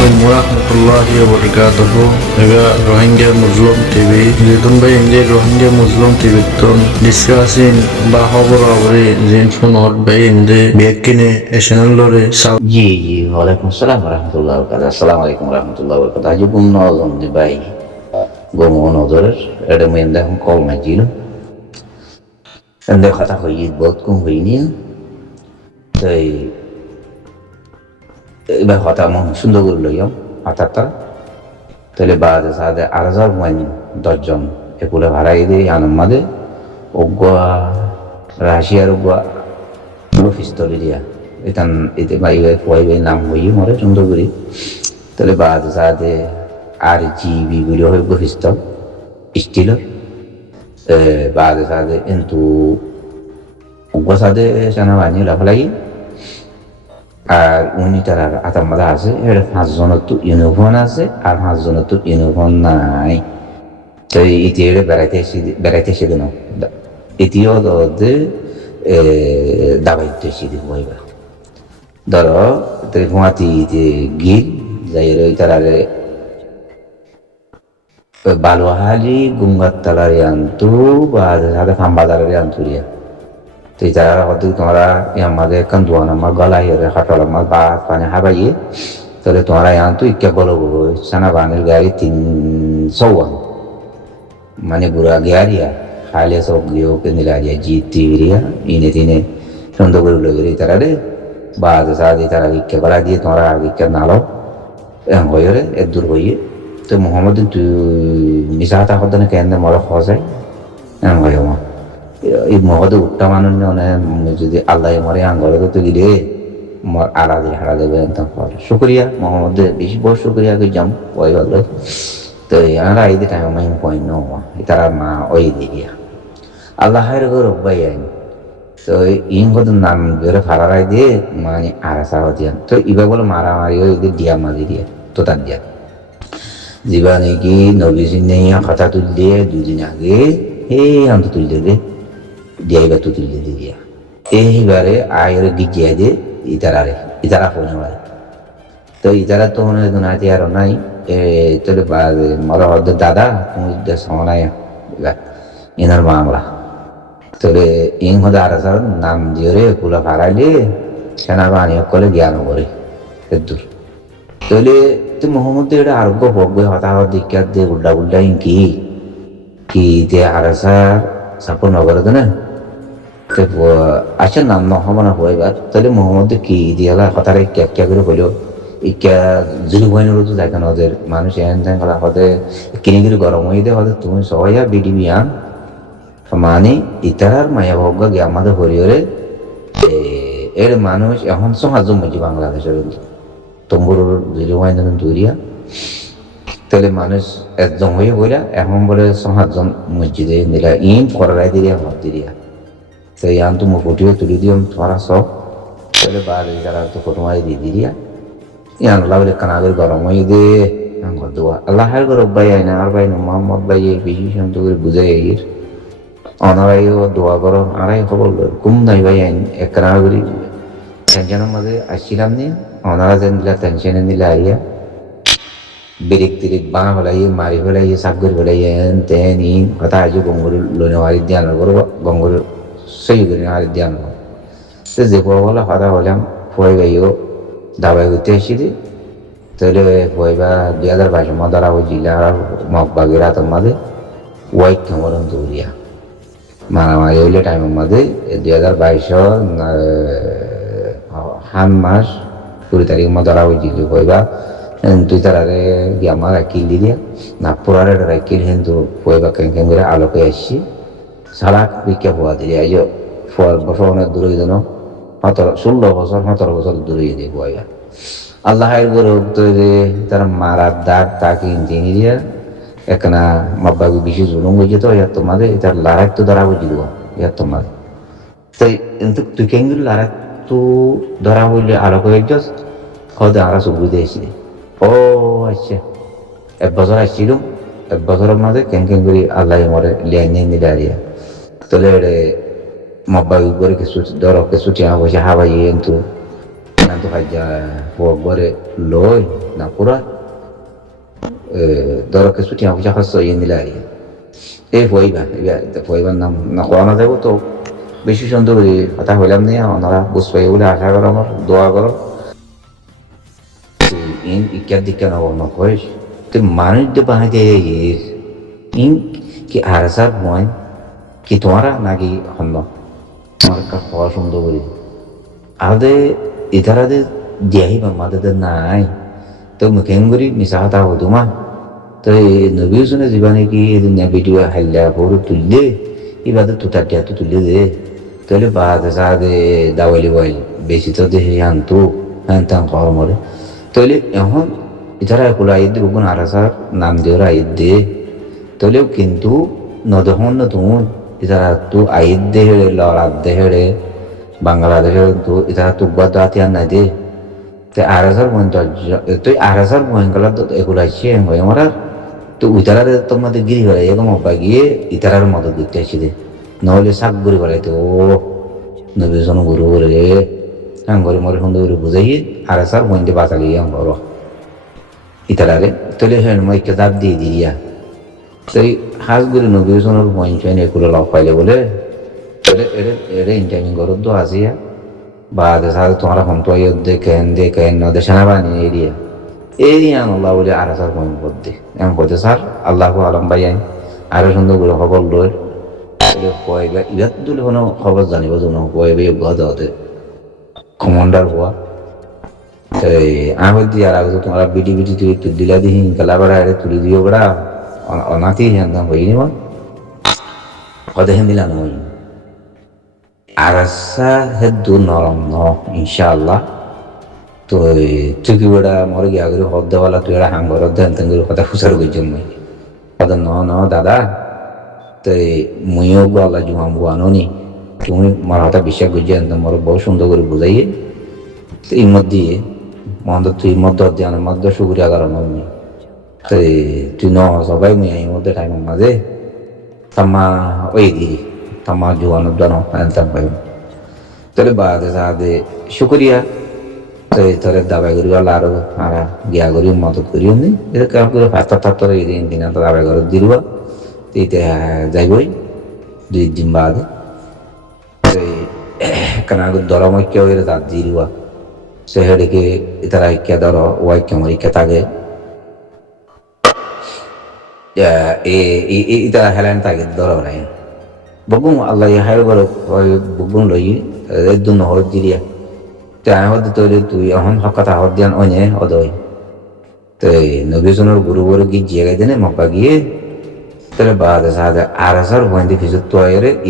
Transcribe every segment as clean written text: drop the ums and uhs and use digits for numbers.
warahmatullahi wabarakatuh. Ega Rohingya Muslim TV. Jitun bhai India Rohingya Muslim TV ton discussing bahobor awre zinfun or bhai India bekine channel lore জি জি ওয়ালাইকুম আসসালাম রহমতুল্লাহ বরকাত আসসালামু আলাইকুম রহমতুল্লাহ বরকাত আজ গুম নজন দি ভাই গুম নজরের এটা মেন দেখুন কল না জিল এন্ড কথা হই বহুত কম হইনি তাই এবার কথা মন সুন্দর করে লইয়াম আতাতা তাহলে বাদ সাদে আরজার মানে 10 জন একুলে ভাড়াই দেই আনমাদে ওগা রাশিয়ার ওগা পিস্তল দিয়া itan itu bayi bayi nam bayi more contoh beri tele bahasa saade RGB beli hoy go pistol istilo bahasa saade itu gua saade sana bani la lagi আর উনি তারা আতামাদা আছে এটা 5 জনের তো ইউনিফর্ম আছে আর 5 জনের তো ইউনিফর্ম নাই তো ইতি এর বেড়াইতে এসে দিন ইতিও দাবাইতে এসে দিব হইবা ধরো গুয়াহাটিতে গিল যাই ওই তারারে বালুহালি গুঙ্গাতলার আনতু বা সাথে ফাম্বাদারের আনতুরিয়া তো এই তারা হয়তো তোমরা আমাদের কান্দুয়ান আমার গলায় হাটল আমার বা পানি হাবাইয়ে তাহলে তোমরা আনতু ইকা বলো সানা বানের গাড়ি 300 মানে বুড়া গিয়ারিয়া খাইলে সব গিয়েও কে নিলারিয়া জিতি গিয়া ইনে তিনে সুন্দর করে লগেরি তারারে bahasa saat itu lagi kepala dia orang lagi kenal yang hoyore edur hoye tu Muhammad itu misal tak ada nak kena malah khosai yang hoye mah ibu Muhammad utamanun ni orang jadi Allah yang orang anggur itu tu gede mar ala dia bentang khol syukriya Muhammad beshi bahut syukriya ke jam hoye Allah tu yang ada itu time main point no itu ramah hoye dia Allah hari guru bayan তো in কত নাম ধরে ফারারাই দিয়ে মানে আরাসা হতিয়ান তো ইবা বলে মারামারি হয়ে দিয়া মারি দিয়া তো তার দিয়া যিবা নাকি নবীজি নেই কথা তুল দিয়ে 2 দিন আগে এই আন্ত তুল দিয়ে দিয়া ইবা তুল দিয়ে দিয়া এইবারে আয়ের গিজিয়া দিয়ে ইতারা ফোন হয় তো ইতারা তো মনে হয় না আর নাই তোর মরা হদ দাদা তুমি সময় এনার মামলা তাহলে ইং হতে আরাসার নাম দিয়ে রে পুলা ফারাইলে সেনাবাহিনী সকলে জ্ঞান করে দূর তাহলে তো মোহাম্মদ এটা আরোগ্য ভোগ হতাহত দীক্ষাত দিয়ে উল্টা ইংকি কি দিয়ে আরাসার সাপোর নগরে তো না আচ্ছা নাম নহব না হইবার তাহলে মোহাম্মদ কি দিয়ে হতারে ক্যা করে হইল ইকা জুড়ি বইনেরও তো দেখেন ওদের মানুষ এন তেন করা হতে কিনে কিনে গরম হয়ে দেয় হতে তুমি সবাই বিডিবি আন মানে ইতারার মায়া ভোগ্য আমাদের হরিহরে এর মানুষ এখন সমাজম হয়েছে বাংলাদেশের তম্বুর দুরিয়া তাহলে মানুষ একজন হয়ে বইরা এখন বলে সমাজজন মসজিদে নিলা ইম করাই দিলিয়া হত দিলিয়া তো ইয়ান তো ফুটিয়ে তুলি দিও তোমারা সব তাহলে বাড়ি যারা তো ফটো মারি দিয়ে দিলিয়া ইয়ান বলে কানাগের গরম হয়ে দে দোয়া আল্লাহের গরব ভাই আইনা আর ভাই মোহাম্মদ ভাই বেশি শান্ত করে বুঝাই এর অনারাইও দোয়া করো আরাই খবর কুম নাই ভাই আইন একখানা করি টেনশনের মধ্যে আসছিলাম নি অনারা যেন দিলা টেনশনে নিলে আইয়া বেরিক তিরিক বাঁ ফেলাইয়ে মারি ফেলাইয়ে সাবগর ফেলাইয়ে তেন ইন কথা আজ গঙ্গুর লোনে হারি ধ্যান করবো গঙ্গুর সই করে হারি ধ্যান করবো তো যে বলে কথা হলাম ফয় ভাইও দাবাই করতে এসেছি তাহলে ফয়বা 2022 মাদারা ওই জিলা মগবাগের হাতের মাঝে ওয়াইট কেমন দৌড়িয়া মারামারি হইলে টাইমের মধ্যে 2022 মাস 20 তারিখ ধরা হয়েছিল কইবা তুই তারারে আমার আকিল দিয়া না পুরারে রাকিল কিন্তু কইবা কেন করে আলোকে আসছি সারা বিজ্ঞা পোয়া দিলি আজ বছর অনেক দূরে যেন 16 বছর 17 বছর দূরে দিয়ে কইবা আল্লাহের গরু তো যে তার মারার দাগ তাকে ইঞ্জিনি দিয়া একনা মাব্বাগু বেশি জুলুম হয়ে যেত ইয়ার তোমাদের এটার লারাক তো ধরা বুঝি দেবো ইয়ার তোমাদের তাই কিন্তু তুই কেন লারাক তো ধরা হইলে আলোক হয়ে যাস হতে আরা সুবিধা এসেছি ও আচ্ছা 1 বছর আসছিল 1 বছরের মাঝে কেন করে আল্লাহ মরে লিয়াই নিয়ে দাঁড়িয়ে তাহলে মাব্বাগু করে কিছু ধরো কিছু টিয়া পয়সা হাবাই কিন্তু তো হাইজা পরে লই না পুরা ধরো কিছু টিয়া পয়সা খরচ হয়ে নিলে আর এই পয়বা পয়বার নাম না কোয়া না যাবো তো বেশি সুন্দর কথা হইলাম নিয়ে ওনারা বুঝ পাই বলে আশা করো আমার দোয়া করো ইন ইকার দিকে নকয় তো মানুষ তো বানাইতে ইন কি আরসার মই কি তোমারা নাকি হন্য আমার একটা হওয়া সুন্দর করি আদে ইতারাদে দিয়াই বা মাদের নাই তো মুখেন করি মিশা হতা হতো মা তো এই নবী শুনে জীবনে কি ভিডিও হাইলা বড় তুললে এবার তুতার টিয়া তো তুলে দে তাহলে বাদ সাদে দাওয়ালি বইল বেশি তো দেহে আনতো হ্যাঁ তাম খাওয়া মরে তাহলে এখন ইতারা এগুলো আইদ দিয়ে বকুন আরাসার নাম দিয়ে আইদ দে তাহলেও কিন্তু নদহন নতুন ইতারা তো আইদ দে হেড়ে লড়াত দে হেড়ে বাংলাদেশের তো ইতারা তো বাদ হাতিয়ার নাই দে তো আরাসার বন্ধ তুই আরাসার বহেঙ্গলা এগুলো আসছে হয় আমার তো ইতারার তোমাদের গিরি বেড়াই এরকম অব্বা গিয়ে ইতারার মদত দিতে আসি দে নহলে শাক ঘুরি বেড়াইতে ও নবীজন গুরু রে হ্যাঁ ঘরে মরে সুন্দর করে বুঝাই আরাসার বন্ধে বাঁচালি ঘর ইতারারে তাহলে হ্যাঁ মই কেতাব দিয়ে দিয়া তাই হাজ গুরি নবীজনের বইন চয়েন এগুলো লগ পাইলে বলে এটা ইন্টারভিউ করো তো আসিয়া বা সাথে তোমার হন্ত দে কেন নদে সেনাবাহিনী এরিয়া আল্লাহ বলে আর স্যার বইন করতে এমন করতে স্যার আল্লাহ আলম ভাই আরো সুন্দর করে খবর লয় কয়বা ইহাত তুলে কোনো খবর জানিব জন্য কয়বে হতে হতে কমান্ডার হওয়া আমি দিয়ে আর আগে তোমরা বিটি তুই দিলা দিহি গেলা বেড়া তুলি দিও বেড়া অনাথি হ্যান হই নিব হতে হেন দিলা নয় আরাসা হেদু নরম ন ইনশাআল্লাহ তো তুই কি বেড়া মরে গিয়া করে হদ দেওয়ালা তুই এরা হাঙ্গর দেন তেন করে কথা ফুসার করছি মই কথা ন দাদা তো মুইও আল্লাহ জুমাম বুয়ানো নি তুমি মার হতা বিশ্বাস করছি মোর বহু সুন্দর করে বুঝাইয়ে তো এই মধ্যে মন্দ তুই মধ্য ধ্যান মধ্য সুগুরি আগার নই তো তুই ন সবাই মুই এই মধ্যে টাইম মাঝে তাম্মা ওই দিই তাম্মা জুয়ানো দানো এনতাম পাই তাহলে বাদে সাদে শুক্রিয়া তো তোরে দাবাই করি আরো আর গিয়া করি মদত করিও নি কাম করে হাত এই দিন দাবাই করে দিলবা এইতে যাইবই 2 দিন বাদে কেন দরম কেউ এর দাঁত দিলবা সে হেডেকে তারা ইচ্ছা ধরো ওয়াই কেমন ইচ্ছা থাকে তারা হেলেন থাকে ধরো নাই বগুন আল্লাহ হাইর করে বগুন লই একদম নহর দিলিয়া তো আমি হতে তৈরি তুই এখন কথা হত দিয়ান অনে অদয় তো নবীজনের গুরু বড় গিয়ে জিয়ে গাই দেনে মক্কা গিয়ে তাহলে বাদ সাহায্য আর হাজার বন্ধে ফিজত তো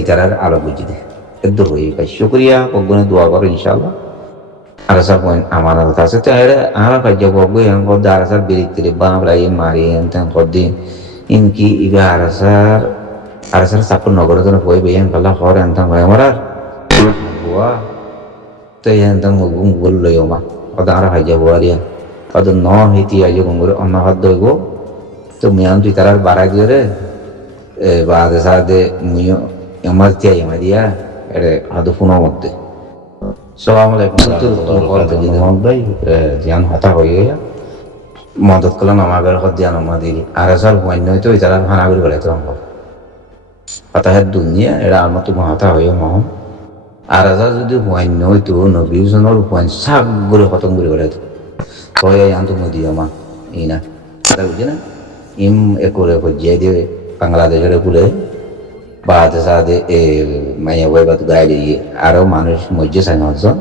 ইতারার আলো বুঝি দে একদম হয়ে পাই শুক্রিয়া বগুনে দোয়া করো ইনশাল্লাহ আর হাজার পয়েন্ট আমার কাছে তো আর কাজ বগুই আমি কদ আর হাজার বেরিয়ে বাংলায় মারি এনতেন কদিন ইনকি ইবে আর হাজার চাকর নগরের জন্য বই বেয়ান পাল্লা হর এনতাম হয় আমার আর তো এনতাম গুল লই মা অদ আর হাই যাব আর অদ ন হিতি আজ গঙ্গুর অন্য হাত দইব তো মিয়ান তুই তার বাড়াই দিয়ে রে বাদে সাদে মুইও আমার দিয়া এরে হাদু ফোন মধ্যে সালাম আলাইকুম ভাই ধ্যান হতা হয়ে মদত করলাম আমাদের ধ্যান আমাদের আর হাজার বন্য হইতো তারা ভাড়া করে বেড়াইতো আমার হতাহের দুনিয়া এরা আমার তো হতা হয়ে মহম আর হাজার যদি বন্য হইতো নবীজনের বন্য সাগ করে খতম করে বেড়াইতো হয়ে আনতো মোদি আমা এই না কথা বুঝি না ইম করে জিয়াই দিয়ে বাংলাদেশের কুলে বাদে সাদে মাইয়া বই বাদ গায়ে দিয়ে আরো মানুষ মজ্জে চাই নজন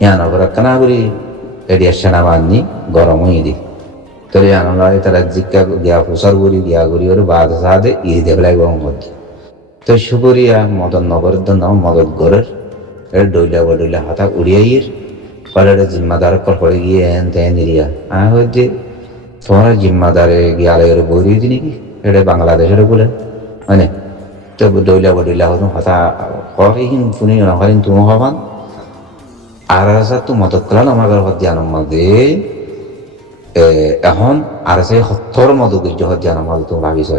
ইয়ান করে কানা করি এডিয়া সেনাবাহিনী গরম হয়ে দি তোরে আনন্দ তারা জিজ্ঞা গিয়া ফুসার করি গিয়া করি ওর বাদে সাদে দেখলাই গরম করছে তো সুকরিয়া মদন নগরের জন্য মদত গড়ের ডইলা হাতা উড়িয়াইয়ের ফলে জিম্মাদার করে গিয়ে এন তেন এরিয়া হইতে তোমার জিম্মাদারে গিয়ে আলাইয়ের বইরিয়ে দি নাকি এটা বাংলাদেশের বলে মানে তো ডইলা হতো হতা হরিহীন শুনি হরিণ তুমি হবান আর হাজার তো মদত করলাম আমার হদ্যান মধ্যে এখন আর সেই 70 মদত হদ্যান মধ্যে তুমি ভাবিস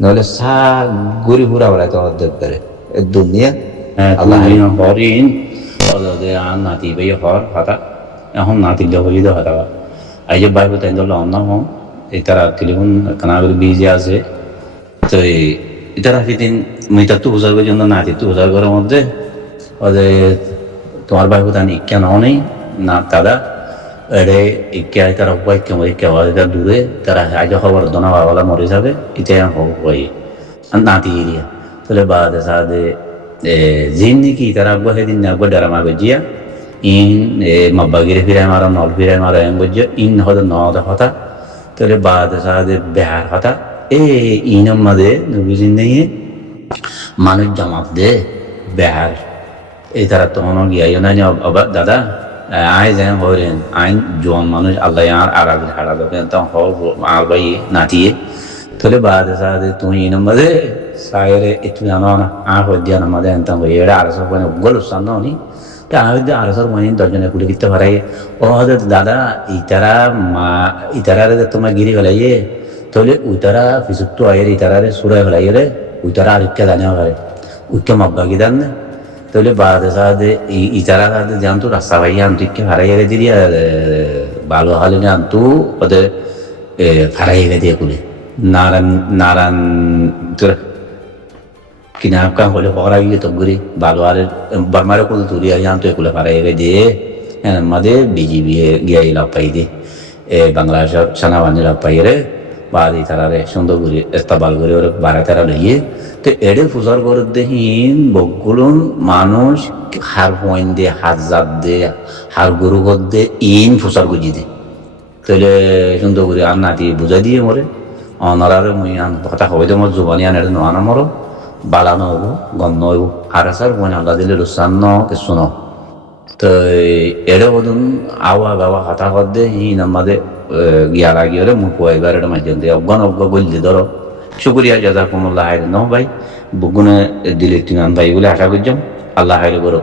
নহলে চা ঘুরি ঘুরা বেড়াই তো অর্ধেক করে দুনিয়া আল্লাহ হরিণ নাতি বে হর হতা এখন নাতি হয়ে দেওয়া তারা এই যে বাইরে তাই ধরলো অন্য হন এই তারা টেলিফোন কানাগরি বিজে আছে তো এটারা ফিদিন মিটার তো হুজার জন্য নাতি তো হুজার ঘরের মধ্যে ওদের তোমার বাইরে তার ইচ্ছা নেই না দাদা এড়ে ইচ্ছা তারা উপায় কেমন ইচ্ছা এটা দূরে তারা আজ খবর দোনা বাবালা মরে যাবে এটাই হোক হয়ে নাতি এরিয়া তাহলে বাদে সাদে জিন নাকি তারা আব্বা সেদিন আব্বা ডারা মাগে জিয়া ইন মাব্বাগিরে ফিরে মারা নল ফিরে মারা এম বুঝিয়া ইন হতে নদ হতা তাহলে বাদে সাদে বেহার হতা ইনম মাদে নবীজিন নেই মানুষ জামাত দে বেহার এই তারা তখন গিয়াই না দাদা আয় যেন হরেন আইন জোয়ান মানুষ আল্লাহ আর আড়াবে হারা দেবে তখন আর ভাই নাতিয়ে তাহলে বাদে সাদে তুমি ইনম মাদে সায়রে একটু জানো না আর হইয়া আমাদের এনতাম হই এটা আরসর মানে গল উৎসান্ন নি তা আমি আরসর মানে দশজনে কুলে কিনতে পারাই ও হয়তো দাদা ইতারা তোমার গিরি ফেলাইয়ে তাহলে উইতারা ফিসুক্ত আয়ের ইতারারে সুরাই ফেলাইয়ে রে উইতারা আর ইচ্ছা জানে পারে উইকে মাব্বাগি দান না তাহলে বাদে সাদে ইতারা সাদে জানতো রাস্তা ভাই আনতো ইকে হারাইয়ে দিলি ভালো হালে আনতো ওদের হারাইয়ে দিয়ে কুলে নারায়ণ তোর কিনা কাম হলে হরা গিয়ে তো ঘুরি ভালো আর বারমারে কোনো তুরি আইয়ান তো এগুলো পারে এগে দিয়ে মাদে বিজিবি গিয়ে লাভ পাই দিয়ে বাংলাদেশ সেনাবাহিনী লাভ পাই রে বাদি তারারে সুন্দর করে ইস্তাবাল করে ওরা বারে তারা লইয়ে তো এড়ে ফুজার করে দেহিন বগুলুন মানুষ হার পয়েন্ট দিয়ে হাত জাত দিয়ে হার গরু গদ দিয়ে ইন ফুসার গুজি দে তাহলে সুন্দর করে আর নাতি বুঝাই দিয়ে মরে অনারারে মুই আন কথা হবে তো মোর জোবানি আনে নোয়ানা মরো বালানো হবো গন্ধ হইব হারাসার মনে আল্লাহ দিলে রুসান্ন কিছু ন তো এড়ে বদুন আওয়া গাওয়া হাতা করদে ই নামাদে গিয়া লাগিয়ে রে মুখ এবার এটা মাঝে দিয়ে অজ্ঞ বললি ধরো শুক্রিয়া জাজা কুমুল্লাহ হাইরে ন ভাই বুগুনে দিলে তিনান ভাই বলে আশা করছাম আল্লাহ হাইরে করো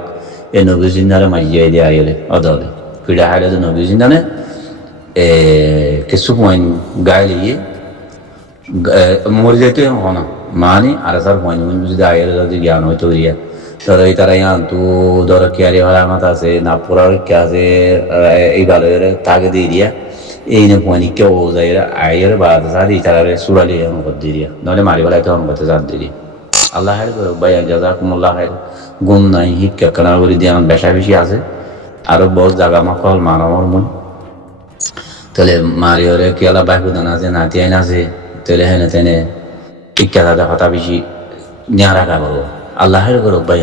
এ নবী জিন্দারে মাঝিয়ে দিয়ে আইলে অদলে ফিরে হাইলে তো নবী জিন্দানে কিছু পয়েন্ট গায়ে লিয়ে মরে যেতে হনা মানি আরসার পয়েন্ট যদি আয়ের যদি জ্ঞান হইতো ইয়া ধরো এই তারা ইয়ান তো ধরো কেয়ারি হারামাত আছে না পুরার কে আছে এই ভালো তাকে দিয়ে দিয়া এই নে পয়েন্ট কেউ যায় আয়ের বাদ সাদি তারা সুরালি অনুভব দিয়ে দিয়া নাহলে মারি বেলায় তো অনুভূতি জান দিয়ে আল্লাহ হাইর করো ভাই জাজাকুমুল্লাহ হাইর গুণ নাই শিক্ষা কেনার করে দিয়ে আমার বেশা বেশি আছে আরো বহুত জায়গা মাকল মানবর মন তাহলে মারিওরে কি আল্লাহ বাইকুদান আছে নাতি আইন আছে তাহলে হেনে তেনে শিক্ষা দাদা কথা বেশি নিয়ে রাখা করবো আল্লাহের করো ভাই